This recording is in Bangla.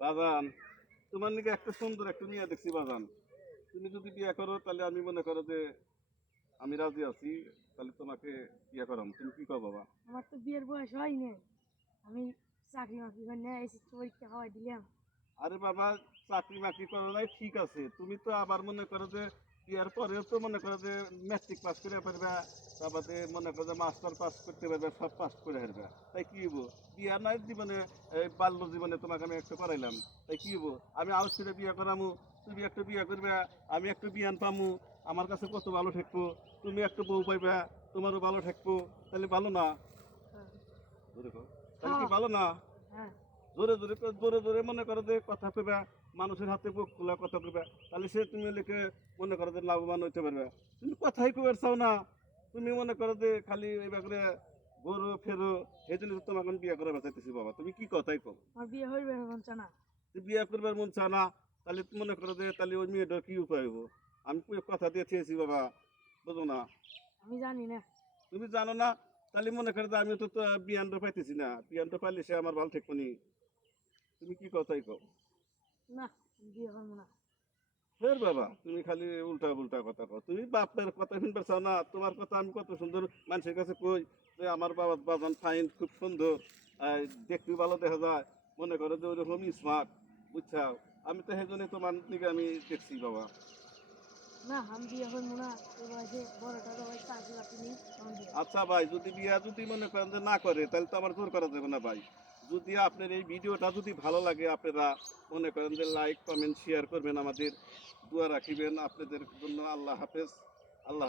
বাজান, তোমার নাকি একটা সুন্দর একটা মেয়ে দেখছি বাজান। তুমি যদি বিয়ে করো তাহলে আমি মনে করো যে আমি রাজি আছি, তাহলে তোমাকে বিয়ে করাম। তুমি কি কর বাবা? আমার তো বিয়ের বয়স হয়নি। আমি চাকরি মাকরি করে নিয়ে এসেছি, পরীক্ষা হওয়াই দিলাম। আরে বাবা, চাকরি বাকরি করো নাই ঠিক আছে, তুমি তো আবার মনে করো যে বিয়ার পরেও তো মনে করো যে ম্যাট্রিক পাস করে পারবা, তারপরে মনে করো যে মাস্টার পাস করতে পারবে, সব পাস করে হারবে। তাই কি হবো? বিয়া নয় জীবনে, এই বাল্য জীবনে তোমাকে আমি একটা করাইলাম, তাই কি হবো? আমি আউস করে বিয়ে করামু, তুমি একটা বিয়ে করবে, আমি একটা বিয়ান পামু, আমার কাছে কত ভালো থাকবো। তুমি একটা বউ পাইবা, তোমারও ভালো থাকবো। তাহলে ভালো না? হ্যাঁ। জোরে কও। তাহলে কি ভালো না? হ্যাঁ। জোরে জোরে জোরে জোরে মনে করো যে কথা কইবা, মানুষের হাতে বুক খোলা কথা কইবা, তাহলে সে তুমি লিখে মনে করো যে লাভবান হইতে পারবে। তুমি কথাই কইবার চাও না, তুমি মনে করো যে খালি এই ব্যাপারে ঘোরো ফেরো, এই জন্য তো তোমাকে আমি বিয়ে করে বাঁচাইতেছি বাবা। তুমি কি কথাই কও? আমার বিয়ে হইবে না মন চায় না। তুই বিয়ে করবার মন চা না, তাহলে তুমি মনে করো যে তাহলে ওই মেয়েটার কি উপায় হবো? আমি কথা দিয়ে চেয়েছি বাবা, বুঝো না? আমি জানি না। তুমি জানো না, তাহলে মনে করো যে আমি তো বিয়ানটা পাইতেছি না, বিয়ানটা পাইলে সে আমার ভালো থাকবো নি। তুমি কি কথাই কও? না, আমি বিয়ে করবো না। ফের বাবা, তুমি খালি উল্টা উল্টা কথা কও। তুমি বাপের কথা শুনতে চাও না? তোমার কথা আমি কত সুন্দর মানুষের কাছে কই যে আমার বাবা বাজান ফাইন, খুব সুন্দর, দেখতে ভালো দেখা যায়, মনে করো যে ওইরকম স্মার্ট, বুঝছাও? আমি তো সেই জন্য তোমার দিকে আমি দেখছি বাবা। না, আমি বিয়ে করবো না। এই বয়সে বড়টা তো ভাই চাকরি বাকরি নেই, তখন বিয়ে করবো। আচ্ছা ভাই, যদি বিয়া যদি মনে করেন যে না করে, তাহলে তো আমার জোর করা যাবে না ভাই। যদি আপনার এই ভিডিওটা যদি ভালো লাগে, আপনারা মনে করেন যে লাইক কমেন্ট শেয়ার করবেন, আমাদের দোয়া রাখিবেন আপনাদের জন্য। আল্লাহ হাফেজ। আল্লাহ